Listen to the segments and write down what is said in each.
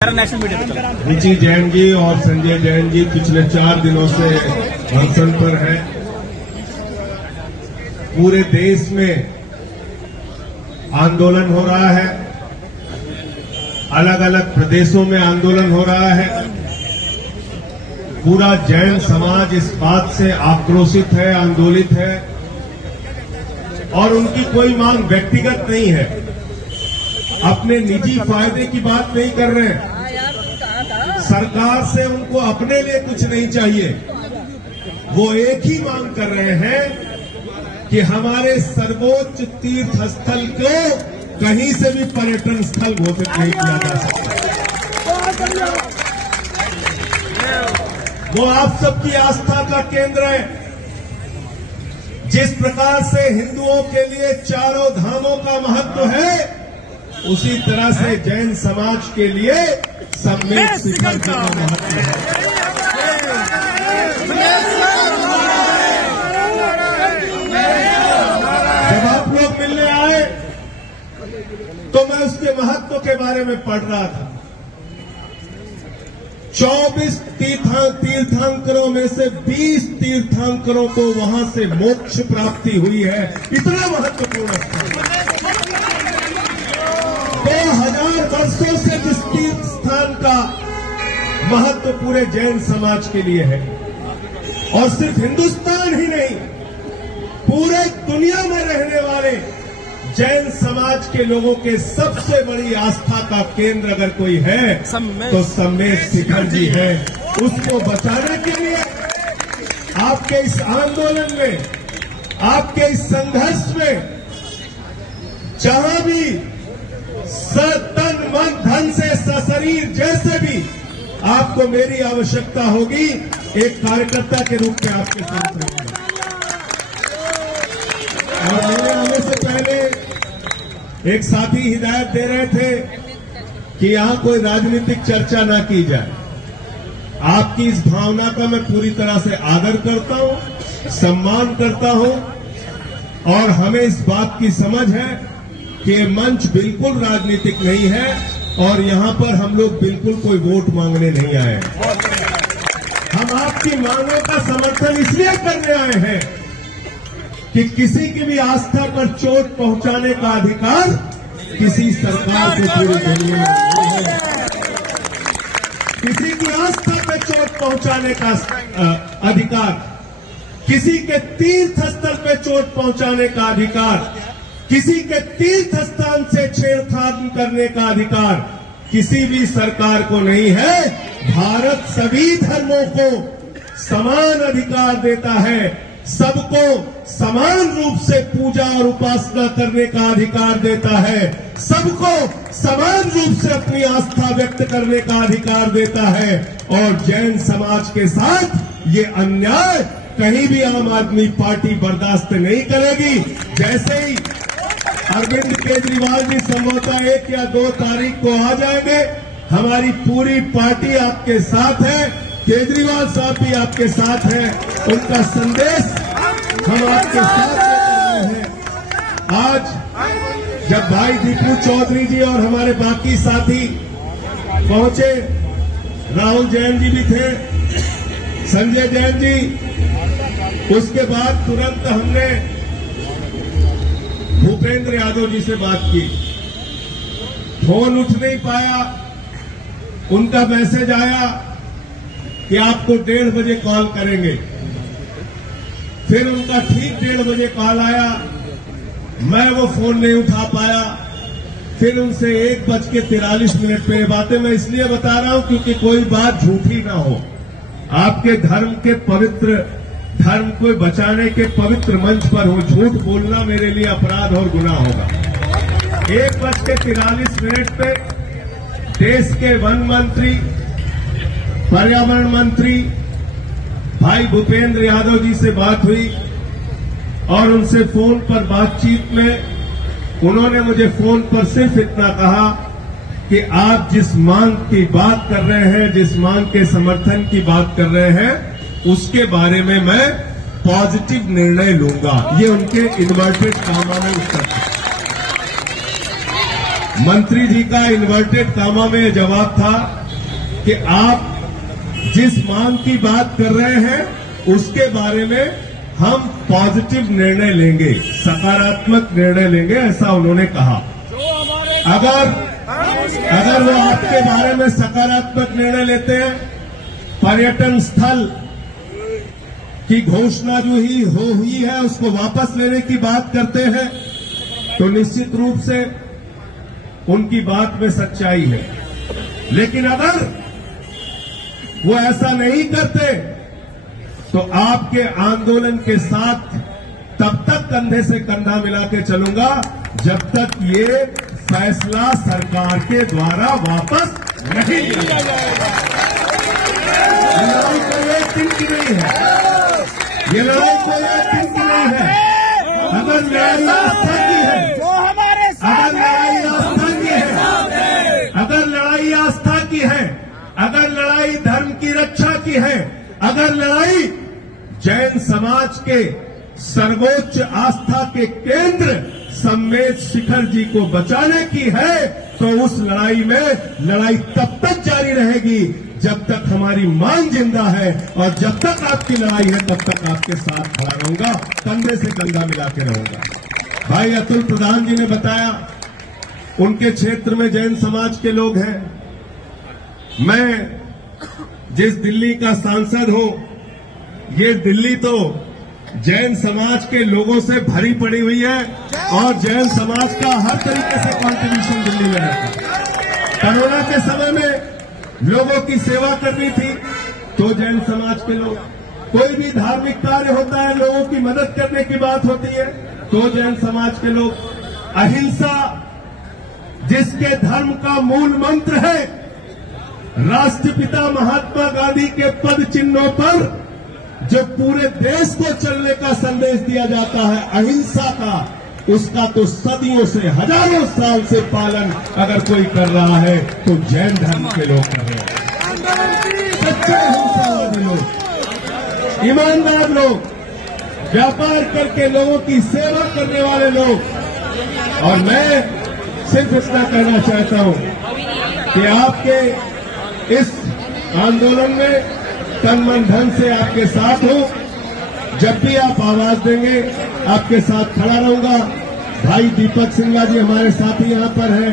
ऋषि जैन जी और संजय जैन जी पिछले 4 दिनों से अनशन पर हैं। पूरे देश में आंदोलन हो रहा है, अलग अलग प्रदेशों में आंदोलन हो रहा है। पूरा जैन समाज इस बात से आक्रोशित है, आंदोलित है और उनकी कोई मांग व्यक्तिगत नहीं है, अपने निजी फायदे की बात नहीं कर रहे हैं। सरकार से उनको अपने लिए कुछ नहीं चाहिए, वो एक ही मांग कर रहे हैं कि हमारे सर्वोच्च तीर्थ स्थल को कहीं से भी पर्यटन स्थल घोषित नहीं किया जा सकता। वो आप सबकी आस्था का केंद्र है। जिस प्रकार से हिंदुओं के लिए चारों धामों का महत्व है, उसी तरह से जैन समाज के लिए सम्मेद शिखर का महत्व है। जब आप लोग मिलने आए तो मैं उसके महत्व के बारे में पढ़ रहा था। 24 तीर्थंकरों में से 20 तीर्थंकरों को वहां से मोक्ष प्राप्ति हुई है। इतना महत्वपूर्ण स्थान, 2000 वर्षों से जिस तीर्थ स्थान का महत्व पूरे जैन समाज के लिए है, और सिर्फ हिंदुस्तान ही नहीं, पूरे दुनिया में रहने वाले जैन समाज के लोगों के सबसे बड़ी आस्था का केंद्र अगर कोई है तो सम्मेद शिखर जी है। उसको बचाने के लिए आपके इस आंदोलन में, आपके इस संघर्ष में, जहां भी तन मन धन से सशरीर जैसे भी आपको मेरी आवश्यकता होगी, एक कार्यकर्ता के रूप में आपके साथ रहूंगा। और मेरे आने से पहले एक साथी हिदायत दे रहे थे कि यहां कोई राजनीतिक चर्चा ना की जाए। आपकी इस भावना का मैं पूरी तरह से आदर करता हूं, सम्मान करता हूं, और हमें इस बात की समझ है कि ये मंच बिल्कुल राजनीतिक नहीं है और यहां पर हम लोग बिल्कुल कोई वोट मांगने नहीं आए हैं। हम आपकी मांगों का समर्थन इसलिए करने आए हैं कि किसी की भी आस्था पर चोट पहुंचाने का अधिकार किसी सरकार को पूरी दुनिया में नहीं है। किसी की आस्था पर चोट पहुंचाने का अधिकार, किसी के तीर्थ स्थल पर चोट पहुंचाने का अधिकार, किसी के तीर्थ स्थान से छेड़छाड़ करने का अधिकार किसी भी सरकार को नहीं है। भारत सभी धर्मों को समान अधिकार देता है, सबको समान रूप से पूजा और उपासना करने का अधिकार देता है, सबको समान रूप से अपनी आस्था व्यक्त करने का अधिकार देता है। और जैन समाज के साथ ये अन्याय कहीं भी आम आदमी पार्टी बर्दाश्त नहीं करेगी। जैसे ही अरविंद केजरीवाल जी संभवतः 1 या 2 तारीख को आ जाएंगे, हमारी पूरी पार्टी आपके साथ है, केजरीवाल साहब भी आपके साथ हैं, उनका संदेश हम आपके साथ ले रहे हैं। आज जब भाई दीपू चौधरी जी और हमारे बाकी साथी पहुंचे, राहुल जैन जी भी थे, संजय जैन जी, उसके बाद तुरंत हमने भूपेंद्र यादव जी से बात की। फोन उठ नहीं पाया, उनका मैसेज आया कि आपको 1:30 बजे कॉल करेंगे। फिर उनका ठीक 1:30 बजे कॉल आया, मैं वो फोन नहीं उठा पाया। फिर उनसे 1:43 पे बातें मैं इसलिए बता रहा हूं क्योंकि कोई बात झूठी ना हो। आपके धर्म के पवित्र धर्म को बचाने के पवित्र मंच पर हो, झूठ बोलना मेरे लिए अपराध और गुनाह होगा। 1:43 पे देश के वन मंत्री, पर्यावरण मंत्री भाई भूपेंद्र यादव जी से बात हुई और उनसे फोन पर बातचीत में उन्होंने मुझे फोन पर सिर्फ इतना कहा कि आप जिस मांग की बात कर रहे हैं, जिस मांग के समर्थन की बात कर रहे हैं, उसके बारे में मैं पॉजिटिव निर्णय लूंगा। ये उनके इन्वर्टेड कामना में उत्तर था। मंत्री जी का इन्वर्टेड कामा में जवाब था कि आप जिस मांग की बात कर रहे हैं उसके बारे में हम पॉजिटिव निर्णय लेंगे, सकारात्मक निर्णय लेंगे, ऐसा उन्होंने कहा। अगर वो आपके बारे में सकारात्मक निर्णय लेते हैं, पर्यटन स्थल की घोषणा जो ही हुई है उसको वापस लेने की बात करते हैं, तो निश्चित रूप से उनकी बात में सच्चाई है। लेकिन अगर वो ऐसा नहीं करते तो आपके आंदोलन के साथ तब तक कंधे से कंधा मिला के चलूंगा जब तक ये फैसला सरकार के द्वारा वापस नहीं लिया जाएगा। ये लड़ाई कोई एक दिन की नहीं है, ये लड़ाई कोई एक दिन की नहीं है। अगर लड़ाई आस्था की है, अगर लड़ाई आस्था की है, अगर लड़ाई आस्था की है, अगर लड़ाई धर्म की रक्षा की है, अगर लड़ाई जैन समाज के सर्वोच्च आस्था के केंद्र सम्मेद शिखर जी को बचाने की है, तो उस लड़ाई में लड़ाई तब तक जारी रहेगी जब तक हमारी मांग जिंदा है, और जब तक आपकी लड़ाई है तब तक आपके साथ खड़ा रहूंगा, कंधे से कंधा मिला के रहूंगा। भाई अतुल प्रधान जी ने बताया उनके क्षेत्र में जैन समाज के लोग हैं। मैं जिस दिल्ली का सांसद हूं, ये दिल्ली तो जैन समाज के लोगों से भरी पड़ी हुई है और जैन समाज का हर तरीके से कंट्रीब्यूशन दिल्ली में है। कोरोना के समय में लोगों की सेवा करनी थी तो जैन समाज के लोग, कोई भी धार्मिक कार्य होता है लोगों की मदद करने की बात होती है तो जैन समाज के लोग, अहिंसा जिसके धर्म का मूल मंत्र है, राष्ट्रपिता महात्मा गांधी के पद चिन्हों पर जो पूरे देश को चलने का संदेश दिया जाता है अहिंसा का, उसका तो सदियों से हजारों साल से पालन अगर कोई कर रहा है तो जैन धर्म के लोग कर रहे हैं। सच्चे अहिंसावादी लोग, ईमानदार लोग, व्यापार करके लोगों की सेवा करने वाले लोग। और मैं सिर्फ इतना कहना चाहता हूं कि आपके इस आंदोलन में तन मन धन से आपके साथ हो, जब भी आप आवाज देंगे आपके साथ खड़ा रहूंगा। भाई दीपक सिंघा जी हमारे साथी यहां पर हैं,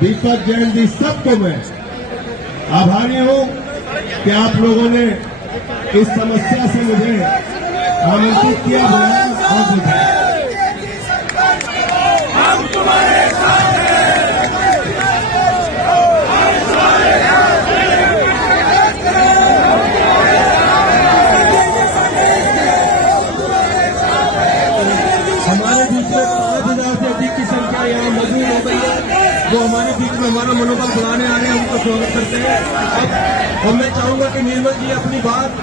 दीपक जैन जी, सबको मैं आभारी हूं कि आप लोगों ने इस समस्या से मुझे आमंत्रित किया, बुलाया और बुझाया। हम तुम्हारे साथ हैं। हमारे बीच में 5,000 से अधिक की संख्या यहाँ मौजूद हो गई है, वो हमारे बीच में हमारा मनोबल बढ़ाने आ रहे हैं, उनको स्वागत करते हैं। अब मैं चाहूंगा कि निर्मल जी अपनी बात